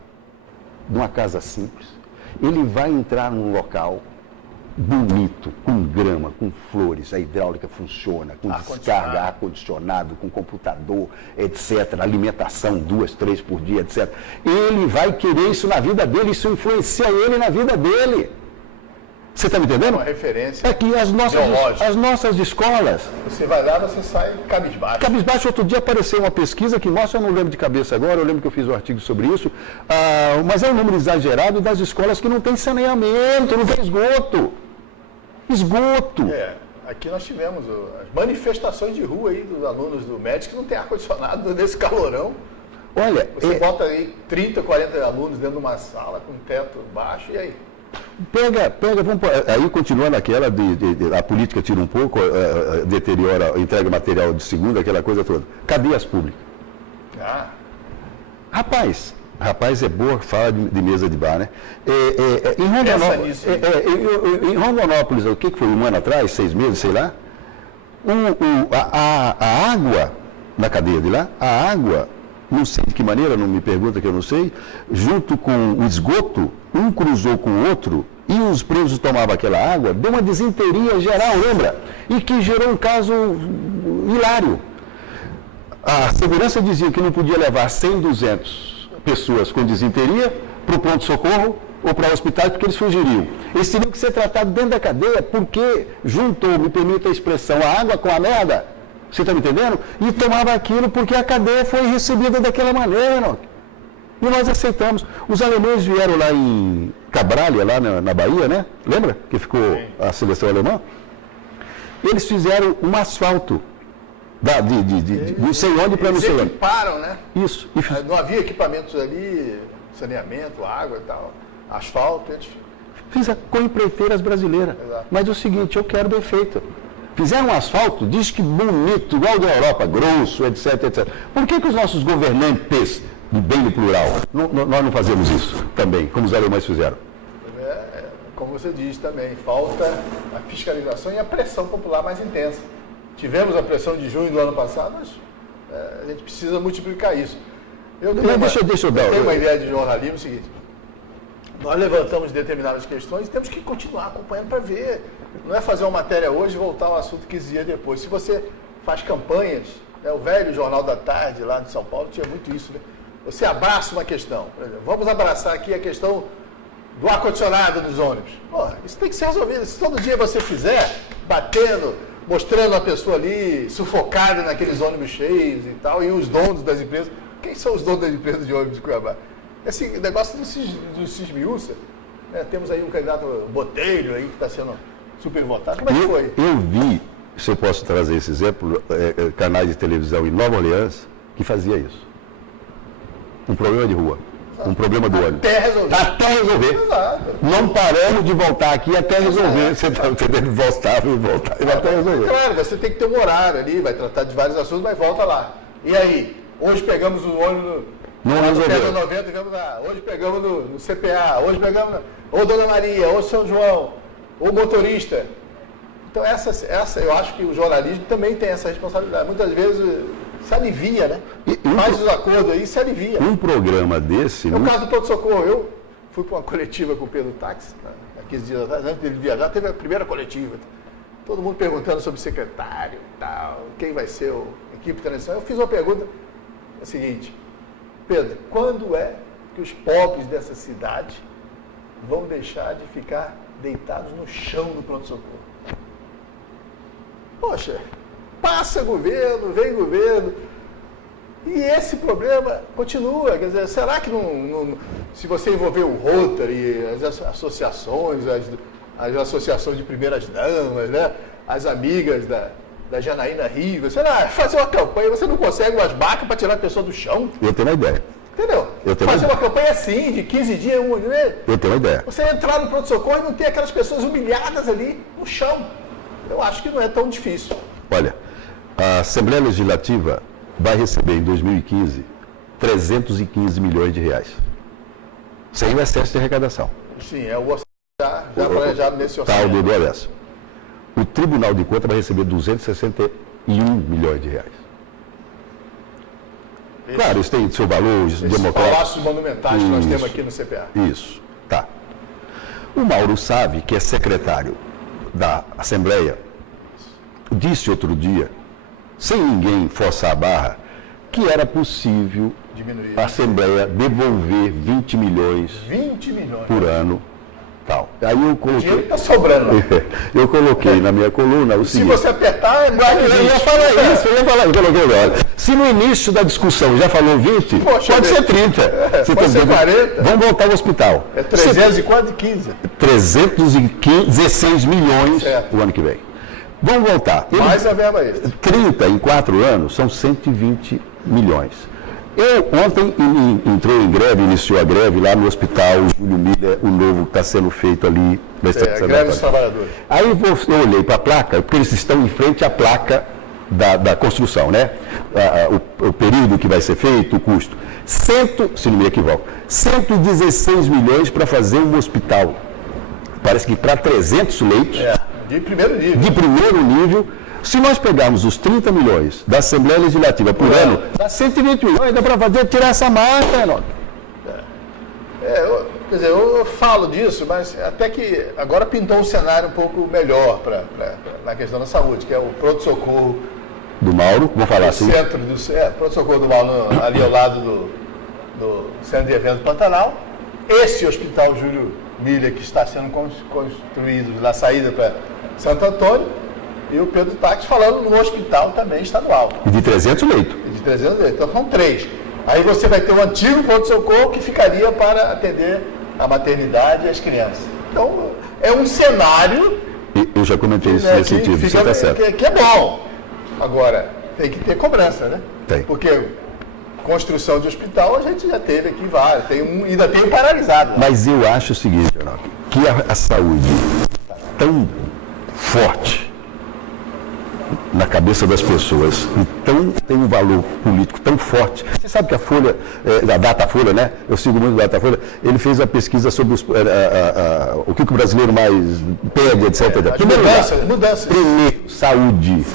de uma casa simples, ele vai entrar num local bonito, com grama, com flores, a hidráulica funciona, com descarga, ar-condicionado, com computador, etc., alimentação 2, 3 por dia, etc. Ele vai querer isso na vida dele, isso influencia ele na vida dele. Você está me entendendo? Uma referência. É que as nossas escolas... Você vai lá, você sai cabisbaixo. Cabisbaixo, outro dia apareceu uma pesquisa que mostra, eu não lembro de cabeça agora, eu lembro que eu fiz um artigo sobre isso, mas é um número exagerado das escolas que não tem saneamento, não tem esgoto. Esgoto. Aqui nós tivemos as manifestações de rua aí dos alunos do médico que não tem ar-condicionado nesse calorão. Olha, você bota aí 30, 40 alunos dentro de uma sala com teto baixo, e aí? Pega, vamos, aí continua naquela a política tira um pouco, deteriora, entrega material de segunda, aquela coisa toda. Cadeias públicas. Rapaz, é boa fala de mesa de bar, né? Em Rondonópolis, o que foi, um ano atrás, 6 meses, sei lá, a água na cadeia de lá, a água, não sei de que maneira, não me pergunta que eu não sei, junto com o esgoto, um cruzou com o outro e os presos tomavam aquela água, deu uma desinteria geral, lembra? E que gerou um caso hilário. A segurança dizia que não podia levar 100, 200 pessoas com desinteria para o pronto-socorro ou para o hospital, porque eles fugiriam. Eles teriam que ser tratados dentro da cadeia, porque juntou, me permita a expressão, a água com a merda, você está me entendendo? E tomava aquilo porque a cadeia foi recebida daquela maneira. E nós aceitamos. Os alemães vieram lá em Cabralha, lá na Bahia, né? Lembra que ficou a seleção alemã? Eles fizeram um asfalto. De não sei onde para não sei onde. Eles equiparam, né? Isso. Não havia equipamentos ali, saneamento, água e tal, asfalto. Fizeram com empreiteiras brasileiras. Exato. Mas é o seguinte, eu quero bem feito. Fizeram um asfalto, diz que bonito, igual da Europa, grosso, etc, etc. Por que os nossos governantes, bem no plural, nós não fazemos isso também, como os alemães fizeram? Como você diz também, falta a fiscalização e a pressão popular mais intensa. Tivemos a pressão de junho do ano passado, mas a gente precisa multiplicar isso. Deixa eu dar uma ideia de jornalismo, é o seguinte, nós levantamos determinadas questões e temos que continuar acompanhando para ver. Não é fazer uma matéria hoje e voltar ao assunto 15 dias depois. Se você faz campanhas, o velho Jornal da Tarde lá de São Paulo tinha muito isso, né? Você abraça uma questão, por exemplo, vamos abraçar aqui a questão do ar-condicionado nos ônibus. Isso tem que ser resolvido. Se todo dia você fizer, batendo, mostrando a pessoa ali, sufocada naqueles ônibus cheios e tal, e os donos das empresas. Quem são os donos das empresas de ônibus de Cuiabá? Esse negócio do Cismiúça, né? Temos aí um candidato Botelho aí que está sendo super votado. Como é que foi? Eu vi, se eu posso trazer esse exemplo, canais de televisão em Nova Orleans que fazia isso. Um problema de rua. Um problema do ônibus. Até resolver. Exato. Não paramos de voltar aqui até resolver. Você está entendendo? Voltar e até resolver. Claro, você tem que ter um horário ali, vai tratar de vários assuntos, mas volta lá. E aí? Hoje pegamos o ônibus não resolveu. 90 e vamos lá. Hoje pegamos no CPA, hoje pegamos ou Dona Maria, ou São João, ou motorista. Então essa eu acho que o jornalismo também tem essa responsabilidade. Muitas vezes se alivia, né? Faz os acordos aí e se alivia. Um programa desse... No caso do pronto-socorro, eu fui para uma coletiva com o Pedro Táxi, há 15 dias atrás, antes dele viajar, teve a primeira coletiva. Todo mundo perguntando sobre o secretário e tal, quem vai ser a equipe de transição. Eu fiz uma pergunta, é a seguinte, Pedro, quando é que os pobres dessa cidade vão deixar de ficar deitados no chão do pronto-socorro? Poxa, Passa governo, vem governo. E esse problema continua. Quer dizer, será que se você envolver o Rotary, as associações, as associações de primeiras damas, né? As amigas da Janaína Rivas, sei lá, fazer uma campanha, você não consegue umas barcas para tirar a pessoa do chão? Eu tenho uma ideia. Entendeu? Fazer uma campanha assim, de 15 dias, Eu tenho uma ideia. Você entrar no pronto-socorro e não ter aquelas pessoas humilhadas ali no chão. Eu acho que não é tão difícil. Olha, a Assembleia Legislativa vai receber em 2015 315 milhões de reais. Sem o excesso de arrecadação. Sim, é o orçamento já planejado nesse orçamento. Tal do excesso. O Tribunal de Contas vai receber 261 milhões de reais. Claro, isso tem seu valor democrático. Palácios monumentais que nós temos aqui no CPA. Isso, tá. O Mauro Savi, que é secretário da Assembleia, disse outro dia, sem ninguém forçar a barra, que era possível a Assembleia devolver 20 milhões, 20 milhões por ano. Tal. Aí eu O coloquei. dinheiro está sobrando. Eu coloquei na minha coluna o Se seguinte. você apertar, é mais de 20. Eu ia falar isso, eu coloquei agora. Se no início da discussão já falou 20, Poxa, pode ser 30. Você pode ser 40. Vamos voltar ao hospital. É 315. 316 milhões Certo. o ano que vem. Vamos voltar. Mais a verba extra. 30 em 4 anos são 120 milhões. Ontem entrou em greve, iniciou a greve lá no hospital Júlio Miller, o novo que está sendo feito ali na A greve dos trabalhadores. Aí eu olhei para a placa, porque eles estão em frente à placa da construção, né? O período que vai ser feito, o custo. Se não me equivoco, 116 milhões para fazer um hospital. Parece que para 300 leitos. De primeiro nível. De primeiro nível. Se nós pegarmos os 30 milhões da Assembleia Legislativa por ano, dá 120 milhões, dá para tirar essa marca, Enoque. Quer dizer, eu falo disso, mas até que agora pintou um cenário um pouco melhor na questão da saúde, que é o pronto-socorro Do Mauro, vou falar assim. centro do pronto-socorro do Mauro, ali ao lado do Centro de Eventos Pantanal. Esse hospital Júlio Miller, que está sendo construído na saída para Santo Antônio, e o Pedro Taques falando no hospital também estadual. E de 300 leitos. De 300 leitos. Então são 3. Aí você vai ter um antigo pronto-socorro que ficaria para atender a maternidade e as crianças. Então, é um cenário... Eu já comentei isso nesse sentido, você está certo. Que é bom. Agora, tem que ter cobrança, né? Tem. Porque construção de hospital a gente já teve aqui vários. Ainda tem um paralisado. Mas eu acho o seguinte, Enoque, que a saúde está tão forte na cabeça das pessoas, então tem um valor político tão forte. Você sabe que a Folha, da Datafolha, né? Eu sigo muito a Datafolha, ele fez a pesquisa sobre o que o brasileiro mais pede, etc. Mudanças. Primeiro, saúde.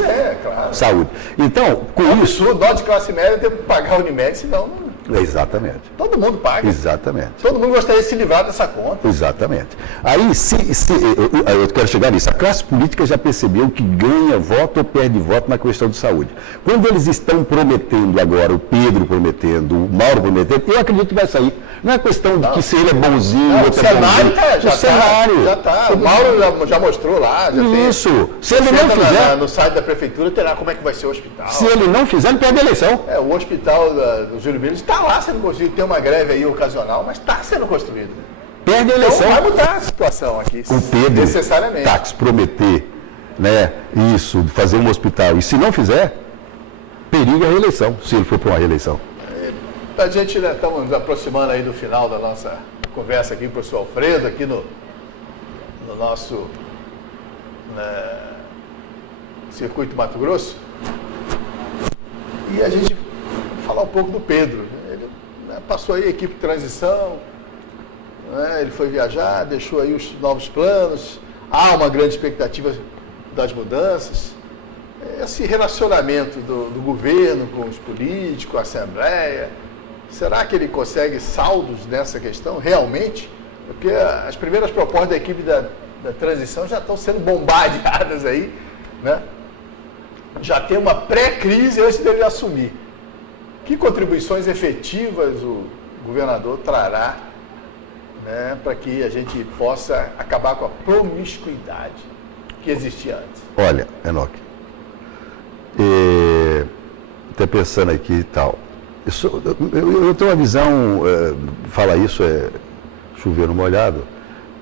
Claro. Saúde. Então, com isso... O nós de classe média tem que pagar a Unimed, senão Exatamente. todo mundo paga. Exatamente. Todo mundo gostaria de se livrar dessa conta. Exatamente. Aí, eu quero chegar nisso. A classe política já percebeu que ganha voto ou perde voto na questão de saúde. Quando eles estão prometendo agora, o Pedro prometendo, o Mauro prometendo, eu acredito que vai sair. Não é questão de que se ele é bonzinho, o cenário cenário. já está. O Mauro já mostrou lá. Isso. Se ele não fizer... No site da prefeitura terá como é que vai ser o hospital. Se ele não fizer, ele perde a eleição. O hospital do Júlio Miller está lá sendo construído. Tem uma greve aí ocasional, mas está sendo construído. Perde a eleição. Então vai mudar a situação aqui. O Pedro necessariamente. Taques prometer, né, isso, fazer um hospital, e se não fizer, periga a reeleição, se ele for para uma reeleição. A gente estamos nos aproximando aí do final da nossa conversa aqui com o professor Alfredo, aqui no nosso Circuito Mato Grosso. E a gente falar um pouco do Pedro. Ele passou aí a equipe de transição, ele foi viajar, deixou aí os novos planos, há uma grande expectativa das mudanças. Esse relacionamento do governo com os políticos, com a Assembleia, será que ele consegue saldos nessa questão, realmente? Porque as primeiras propostas da equipe da transição já estão sendo bombardeadas aí, né? Já tem uma pré-crise antes dele assumir. Que contribuições efetivas o governador trará, né, para que a gente possa acabar com a promiscuidade que existia antes? Olha, Enoque, até pensando aqui e tal. Eu tenho uma visão, fala isso, chover no molhado.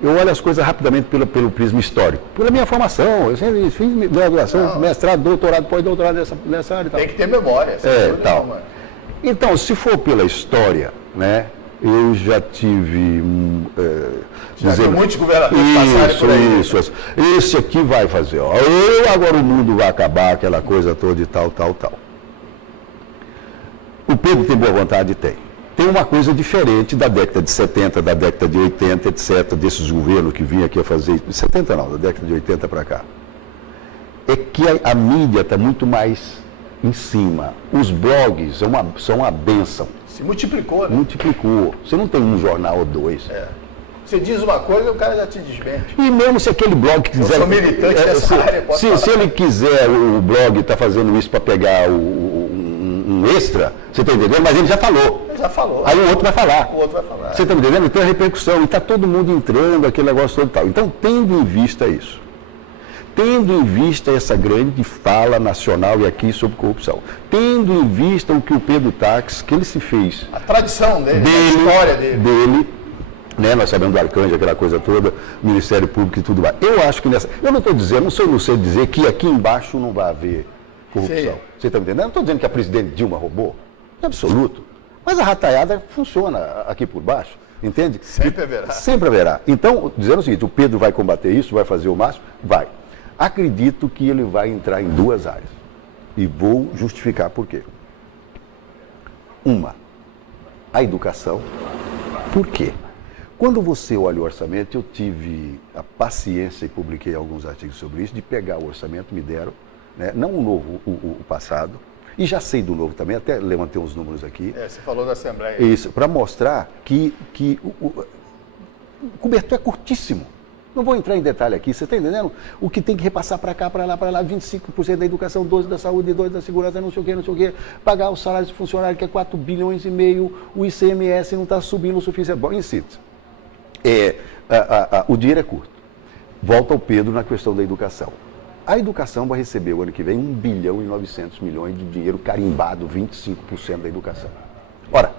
Eu olho as coisas rapidamente pelo prisma histórico. Pela minha formação, eu sempre fiz graduação, mestrado, doutorado, pós-doutorado nessa área e tal. Tem que ter memória. Tal. Então, se for pela história, né, eu já tive... já tem muitos governadores passarem por aí. Isso. Esse aqui vai fazer, ó. Agora o mundo vai acabar, aquela coisa toda e tal. O Pedro tem boa vontade? Tem. Tem uma coisa diferente da década de 70, da década de 80, etc., desses governos que vinham aqui a fazer... 70 não, da década de 80 para cá. É que a mídia está muito mais em cima. Os blogs são uma bênção. Se multiplicou, né? Multiplicou. Você não tem um jornal ou dois. Você diz uma coisa, o cara já te desmente. E mesmo se aquele blog quiser... Eu sou militante dessa área, se ele quiser, o blog está fazendo isso para pegar um extra, você está entendendo? Mas ele já falou. Já falou. Aí o outro vai falar. Você está me entendendo? Então é repercussão. E está todo mundo entrando, aquele negócio todo e tal. Então, tendo em vista isso, tendo em vista essa grande fala nacional e aqui sobre corrupção, tendo em vista o que o Pedro Táxi, que ele se fez... A tradição dele, a história dele. Né, nós sabemos do Arcanjo, aquela coisa toda, Ministério Público e tudo mais. Eu acho que nessa... Eu não estou dizendo, não sei dizer que aqui embaixo não vai haver corrupção. Sim. Você está me entendendo? Eu não estou dizendo que a presidente Dilma roubou. Em absoluto. Mas a rataiada funciona aqui por baixo. Entende? Sempre haverá. Sempre haverá. Então, dizendo o seguinte, o Pedro vai combater isso, vai fazer o máximo? Vai. Acredito que ele vai entrar em duas áreas. E vou justificar por quê. Uma, a educação. Por quê? Quando você olha o orçamento, eu tive a paciência, e publiquei alguns artigos sobre isso, de pegar o orçamento, me deram, né, não o novo, o passado, e já sei do novo também, até levantei uns números aqui. Você falou da Assembleia. Isso, para mostrar que o cobertor é curtíssimo. Não vou entrar em detalhe aqui, você está entendendo? O que tem que repassar para cá, para lá, 25% da educação, 12% da saúde, 2% da segurança, não sei o quê, pagar os salários de funcionário, que é 4,5 bilhões, o ICMS não está subindo o suficiente. Bom, em síntese, o dinheiro é curto. Volta ao Pedro na questão da educação. A educação vai receber o ano que vem 1 bilhão e 900 milhões de dinheiro carimbado, 25% da educação. Ora,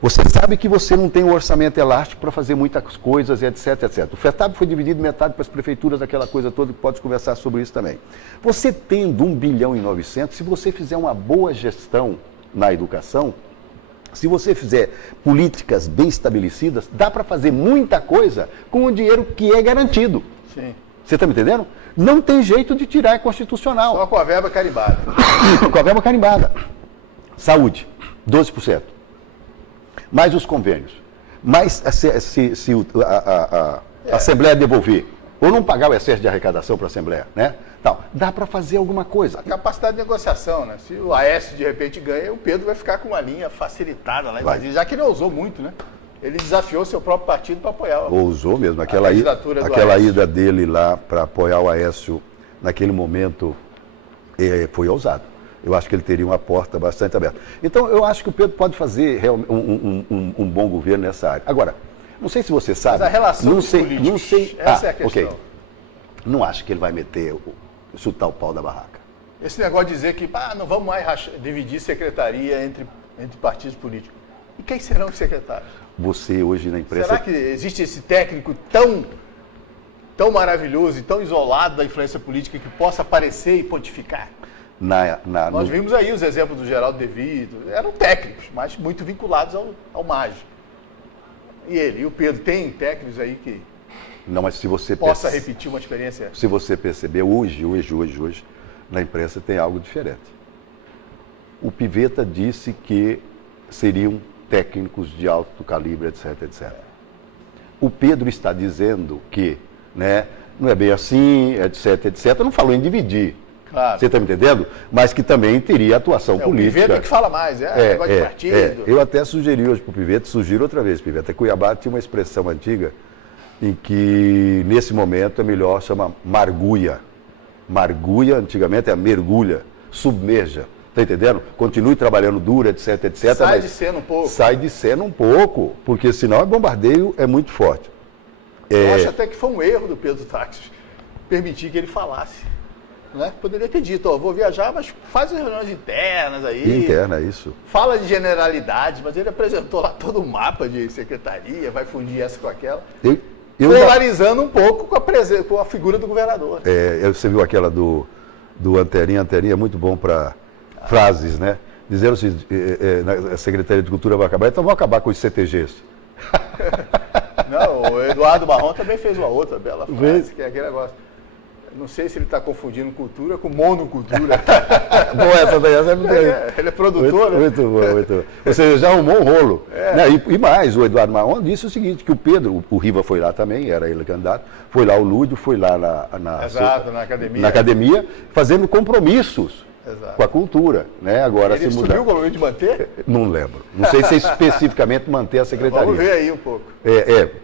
você sabe que você não tem um orçamento elástico para fazer muitas coisas, etc. O FETAB foi dividido metade para as prefeituras, aquela coisa toda, que pode conversar sobre isso também. Você tendo 1 bilhão e 900, se você fizer uma boa gestão na educação, se você fizer políticas bem estabelecidas, dá para fazer muita coisa com o dinheiro que é garantido. Sim. Você está me entendendo? Não tem jeito de tirar, é constitucional. Só com a verba carimbada. Com a verba carimbada. Saúde, 12%. Mais os convênios. Mais se a Assembleia devolver, ou não pagar o excesso de arrecadação para a Assembleia, né? Então, dá para fazer alguma coisa. A capacidade de negociação, né? Se o Aécio de repente ganha, o Pedro vai ficar com uma linha facilitada lá em Brasília, já que ele ousou muito, né? Ele desafiou seu próprio partido para apoiar. Ousou mesmo. Aquela ida dele lá para apoiar o Aécio naquele momento foi ousado. Eu acho que ele teria uma porta bastante aberta. Então, eu acho que o Pedro pode fazer um bom governo nessa área. Agora, não sei se você sabe... Mas a relação não sei. Essa é a questão. Okay. Não acho que ele vai chutar o pau da barraca. Esse negócio de dizer que não vamos mais dividir secretaria entre partidos políticos. E quem serão os secretários? Você hoje na imprensa... Será que existe esse técnico tão maravilhoso e tão isolado da influência política que possa aparecer e pontificar? Nós vimos aí os exemplos do Geraldo De Vito, eram técnicos, mas muito vinculados ao MAGE. E o Pedro, tem técnicos aí que não, mas se você possa repetir uma experiência? Se você perceber, hoje, na imprensa tem algo diferente. O Pivetta disse que seriam técnicos de alto calibre, etc. O Pedro está dizendo que, né, não é bem assim, etc. Não falou em dividir. Claro. Você está me entendendo? Mas que também teria atuação política. O Pivetta que fala mais, negócio de partido. Eu até sugeri hoje para o Pivetta, sugiro outra vez, Pivetta. Cuiabá tinha uma expressão antiga em que, nesse momento, é melhor chamar margulha. Margulha, antigamente, é mergulha, submerja. Está entendendo? Continue trabalhando duro, etc. Sai de cena um pouco. Sai de cena um pouco, porque senão o bombardeio é muito forte. Eu acho até que foi um erro do Pedro Táxi permitir que ele falasse. né? Poderia ter dito, ó, vou viajar, mas faz as reuniões internas aí. Interna, isso. Fala de generalidades, mas ele apresentou lá todo o mapa de secretaria, vai fundir essa com aquela. Polarizando um pouco com a figura do governador. Você viu aquela do Anterinha? Anterinha é muito bom para frases, né? Dizendo assim, a Secretaria de Cultura vai acabar, então vamos acabar com os CTGs. Não, o Eduardo Marrom também fez uma outra bela frase, que é aquele negócio. Não sei se ele está confundindo cultura com monocultura. Bom, essa daí ele é produtor, né? Muito bom, muito bom. Ou seja, já arrumou um rolo. Né? E mais, o Eduardo Marrom disse o seguinte, que o Pedro, o Riva foi lá também, era ele candidato, foi lá o Lúdio, foi lá na academia. Na academia, fazendo compromissos. Exato. Com a cultura, né? Agora ele se mudar. Ele subiu o compromisso de manter? Não lembro. Não sei se é especificamente manter a secretaria. Vamos ver aí um pouco.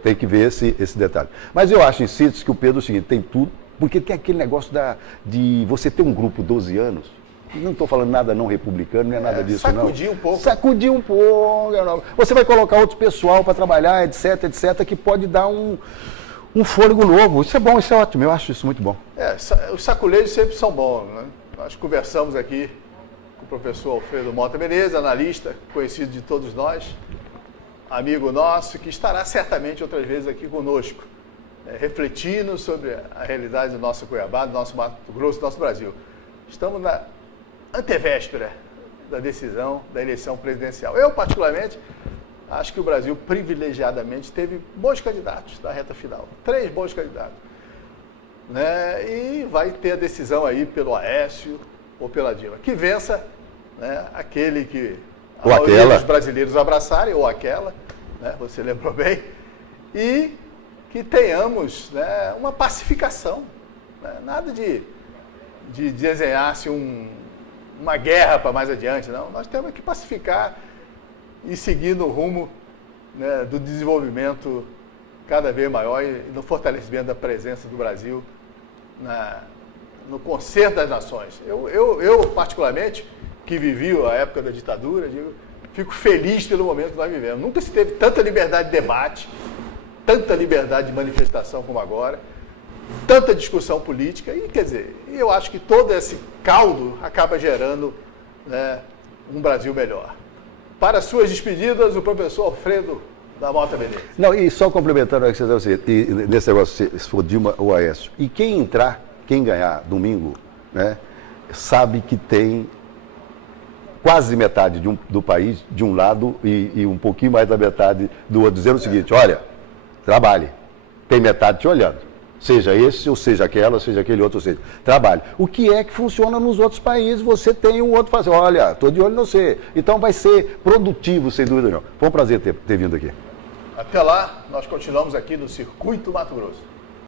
Tem que ver esse detalhe. Mas eu acho, em síntese, que o Pedro é o seguinte, tem tudo, porque tem aquele negócio de você ter um grupo 12 anos, não estou falando nada não republicano, não é nada disso não. Sacudir um pouco. Sacudir um pouco. Você vai colocar outro pessoal para trabalhar, etc, que pode dar um fôlego novo. Isso é bom, isso é ótimo, eu acho isso muito bom. Os saculejos sempre são bons, né? Nós conversamos aqui com o professor Alfredo Mota Menezes, analista, conhecido de todos nós, amigo nosso, que estará certamente outras vezes aqui conosco, refletindo sobre a realidade do nosso Cuiabá, do nosso Mato Grosso, do nosso Brasil. Estamos na antevéspera da decisão da eleição presidencial. Eu, particularmente, acho que o Brasil privilegiadamente teve bons candidatos na reta final. 3 bons candidatos. Né? E vai ter a decisão aí pelo Aécio ou pela Dilma. Que vença, né, aquele que a maioria dos brasileiros abraçarem, ou aquela, né, você lembrou bem, e que tenhamos, né, uma pacificação. Né? Nada de desenhar-se uma guerra para mais adiante, não. Nós temos que pacificar e seguir no rumo, né, do desenvolvimento cada vez maior e no fortalecimento da presença do Brasil no concerto das nações. Eu, particularmente, que vivi a época da ditadura, fico feliz pelo momento que nós vivemos. Nunca se teve tanta liberdade de debate, tanta liberdade de manifestação como agora, tanta discussão política, e quer dizer, eu acho que todo esse caldo acaba gerando, né, um Brasil melhor. Para suas despedidas, o professor Alfredo da Mota Menezes. Não, e só complementando o que você nesse negócio, se for Dilma ou Aécio, e quem ganhar domingo, né, sabe que tem quase metade do país de um lado e um pouquinho mais da metade do outro, dizendo o seguinte, olha, trabalhe, tem metade te olhando, seja esse, ou seja aquela, ou seja aquele outro, ou seja, trabalhe. O que é que funciona nos outros países, você tem um outro fazer, olha, estou de olho em você, então vai ser produtivo, sem dúvida não. Foi um prazer ter vindo aqui. Até lá, nós continuamos aqui no Circuito Mato Grosso.